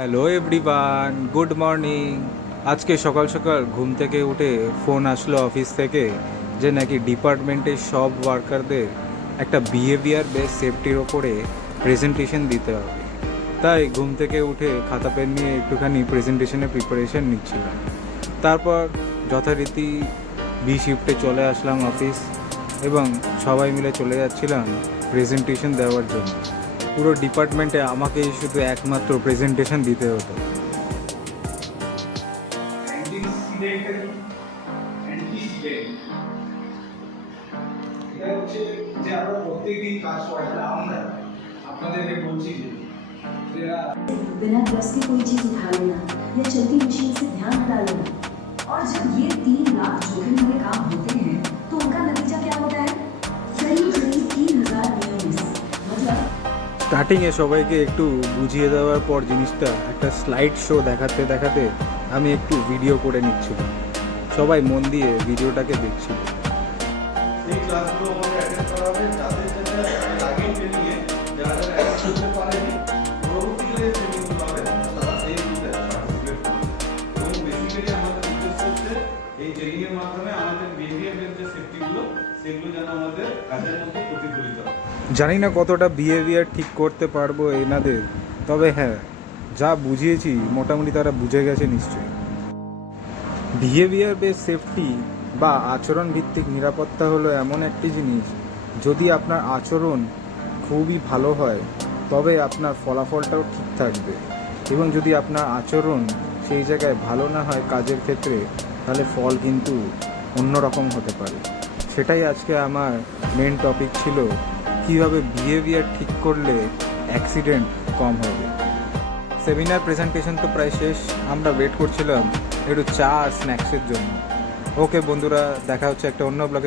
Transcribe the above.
Hello everyone, good morning. আজকে সকাল সকাল ঘুম থেকে উঠে ফোন আসলো অফিস থেকে যে নাকি ডিপার্টমেন্টের সব ওয়ার্কারদের একটা বিহেভিয়ার বেস সেফটির ওপরে প্রেজেন্টেশন দিতে হবে। তাই ঘুম থেকে উঠে খাতা পেন নিয়ে একটুখানি প্রেজেন্টেশনের প্রিপারেশন নিচ্ছিলাম। তারপর যথারীতি বি শিফটে চলে আসলাম অফিস এবং সবাই মিলে চলে যাচ্ছিলাম প্রেজেন্টেশন দেওয়ার জন্য। পুরো ডিপার্টমেন্টে আমাকেই শুধু একমাত্র প্রেজেন্টেশন দিতে হতো। অ্যান্টিসিডেন্টাল অ্যান্টিসিডেন্ট এটা হচ্ছে যে আমরা প্রত্যেকদিন কাজ করি আমরা আপনাদেরকে বলছি যে बिना ब्रश के कोई चीज उठा लेना या चलती मशीन से ध्यान हटा लेना। और जब ये 3 लाख जोखिम भरे काम होते हैं तो उनका नतीजा क्या होता है? करीब 3000 नियम मिस। मतलब স্টার্টিংয়ে সবাইকে একটু বুঝিয়ে দেওয়ার পর জিনিসটা একটা স্লাইড শো দেখাতে দেখাতে আমি একটু ভিডিও করে নিচ্ছিলাম। সবাই মন দিয়ে ভিডিওটাকে দেখছিল। এই ক্লাসগুলো আমাদের অ্যাটেন্ড করা হবে যাদের যাদের আগেই পেরিয়ে যারা যারা অ্যাটেন্ড করতে পারেনি পরবর্তীকালে ট্রেনিংগুলো হবে তারা সেই গ্রুপে পার্টিসিপেট করবে। এবং বেসিক্যালি আমাদের উদ্দেশ্য হচ্ছে এই ট্রেনিংয়ের মাধ্যমে আমাদের বিহেভিয়ারের যে সেফটিগুলো সেগুলো যেন আমাদের কাজের মধ্যে প্রতিফলিত হয়। জানি না কতটা বিহেভিয়ার ঠিক করতে পারবো এনাদের, তবে হ্যাঁ, যা বুঝিয়েছি মোটামুটি তারা বুঝে গেছে নিশ্চয়ই। বিহেভিয়ার বেস সেফটি বা আচরণ ভিত্তিক নিরাপত্তা হলো এমন একটি জিনিস, যদি আপনার আচরণ খুবই ভালো হয় তবে আপনার ফলাফলটাও ঠিক থাকবে, এবং যদি আপনার আচরণ সেই জায়গায় ভালো না হয় কাজের ক্ষেত্রে, তাহলে ফল কিন্তু অন্যরকম হতে পারে। সেটাই আজকে আমার মেন টপিক ছিল, কীভাবে বিহেভিয়ার ঠিক করলে অ্যাক্সিডেন্ট কম হবে। সেমিনার প্রেজেন্টেশন তো প্রায় শেষ, আমরা ওয়েট করছিলাম একটু চা আর স্ন্যাক্সের জন্য। ওকে বন্ধুরা, দেখা হচ্ছে একটা অন্য ব্লগে।